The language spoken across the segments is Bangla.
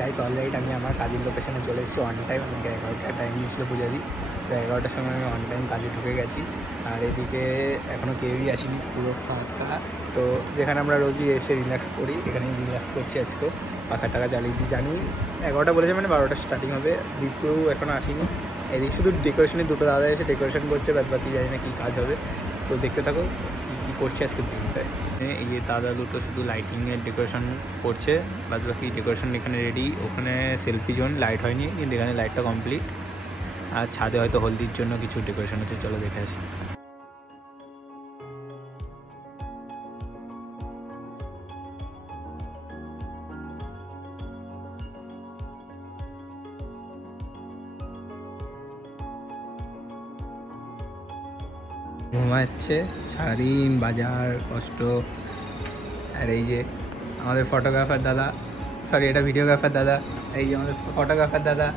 গাইস অলরাইট আমি আমার কাজের লোকেশনে চলে এসেছি অন টাইম। আমাকে 11টার টাইম দিয়েছিল পূজাদি, তো 11টার সময় আমি অন টাইম কাজে ঢুকে গেছি। আর এদিকে এখনও কেউই আসেনি, পুরো ফাঁকা। তো যেখানে আমরা রোজই এসে রিল্যাক্স করি, এখানেই রিল্যাক্স করছি আজকে। পাখা টাকা চালিয়ে দিই, জানি 11টা বলেছে মানে 12টা স্টার্টিং হবে। দীপকেও এখনও আসেনি। এদিকে শুধু ডেকোরেশনে দুটো দাদা এসে ডেকোরেশন করছে, বাদ বাকি জানি না কী কাজ হবে। তো দেখতে থাকো কী করছে আজকের দিনটায়। এই যে দাদা দুটো শুধু লাইটিংয়ের ডেকোরেশন করছে, বাদ বাকি ডেকোরেশন এখানে রেডি। ওখানে সেলফি জোন, লাইট হয়নি কিন্তু এখানে লাইটটা কমপ্লিট। আর ছাদে হয়তো হলদির জন্য কিছু ডেকোরেশন হচ্ছে, চলো দেখে আসি। ঘুমাচ্ছে, সারাদিন বাজার কষ্ট। আর এই যে আমাদের ফটোগ্রাফার দাদা, সরি এটা ভিডিওগ্রাফার দাদা, এই যে আমাদের ফটোগ্রাফার দাদা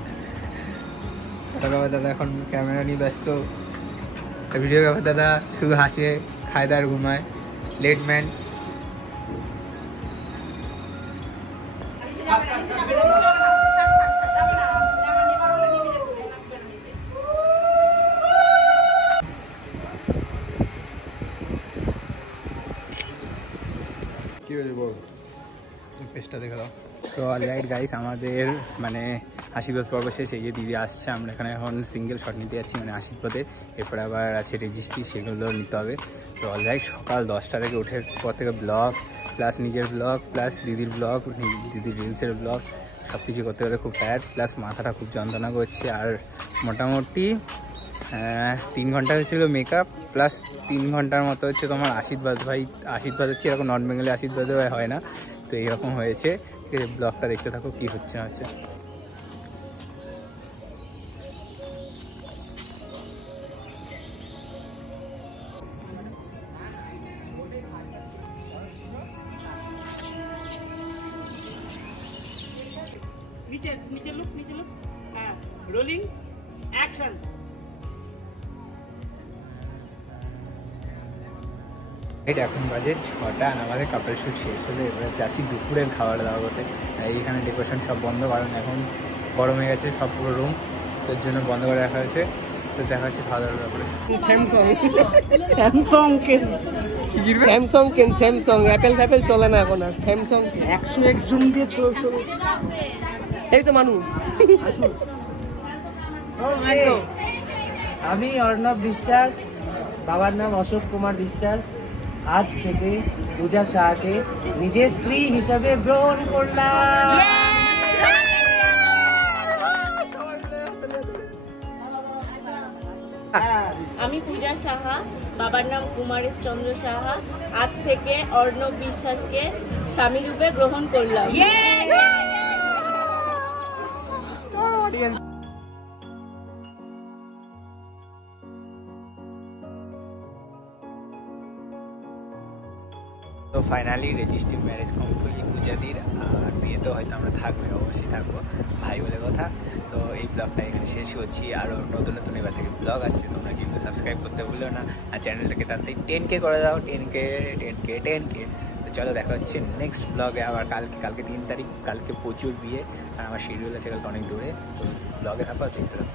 এখন ক্যামেরা নিয়ে ব্যস্ত। ভিডিওগ্রাফার দাদা শুধু হাসে, খায় দার ঘুমায়, লেট ম্যান। পেজটা দেখে দাও। সো অলরাইট গাইস, আমাদের মানে আশীর্বাদ পর্ব শেষ। এই যে দিদি আসছে, আমরা এখানে এখন সিঙ্গেল শট নিতে যাচ্ছি মানে আশীর্বাদে। এরপর আবার আছে রেজিস্ট্রি, সেগুলো নিতে হবে। তো অলরাইট সকাল 10টা থেকে ওঠার পর থেকে ব্লগ প্লাস নিজের ব্লগ প্লাস দিদির ব্লগ, দিদির রিলসের ব্লগ সব কিছু করতে করতে খুব টায়ার্ড, প্লাস মাথাটা খুব যন্ত্রণা করছে। আর মোটামুটি 3 ঘন্টা হয়েছিল মেকআপ, প্লাস 3 ঘন্টার মতো হচ্ছে তোমার আশীর্বাদ ভাই। আশীর্বাদ হচ্ছে এরকম নন বেঙ্গলি আশীর্বাদ হয় না, তো এইরকম হয়েছে। ব্লগটা দেখতে থাকো কি হচ্ছে না হচ্ছে। नीचे लुक रोलिंग एक्शन। এটা এখন বাজে 6টা, আর আমাদের কাপড় শুট শেষ হলে এবারে যাচ্ছি দুপুরের খাবার দাওয়া করতে। এইখানে ডেকোরেশন সব বন্ধ, কারণ এখন গরম হয়ে গেছে সব, পুরো রুম তোর জন্য বন্ধ করে রাখা হয়েছে। তো দেখা হচ্ছে খাওয়া দাওয়ার ব্যাপারে। স্যামসাং অ্যাপেল ফ্যাপেল চলে না এখন আর। স্যামসাং 101 জুম দিয়ে এই তো মানুষ। আমি অর্ণব বিশ্বাস, বাবার নাম অশোক কুমার বিশ্বাস। আজ থেকে পূজা শাহকে নিজের স্ত্রী হিসাবে গ্রহণ করলাম। আমি পূজা সাহা, বাবার নাম কুমারেশ চন্দ্র সাহা। আজ থেকে অর্ণব বিশ্বাসকে স্বামী রূপে গ্রহণ করলাম। তো ফাইনালি রেজিস্ট্রি ম্যারেজ কমপ্লিট পূজাদির। আর বিয়েতে হয়তো আমরা থাকবো, অবশ্যই থাকবো, ভাই বলে কথা। তো এই ব্লগটা এখানে শেষ করছি। আরও নতুন নতুন এবার থেকে ব্লগ আসছে, তোমরা কিন্তু সাবস্ক্রাইব করতে ভুলো না। আর চ্যানেলটাকে তাড়াতাড়ি 10K করে দাও, 10K। তো চলো দেখা হচ্ছে নেক্সট ব্লগে আবার কালকে 3 তারিখ। কালকে প্রচুর বিয়ে, আর আমার শিডিউল আছে কালকে অনেক দূরে। তো ব্লগে থাকো, দেখতে থাকো।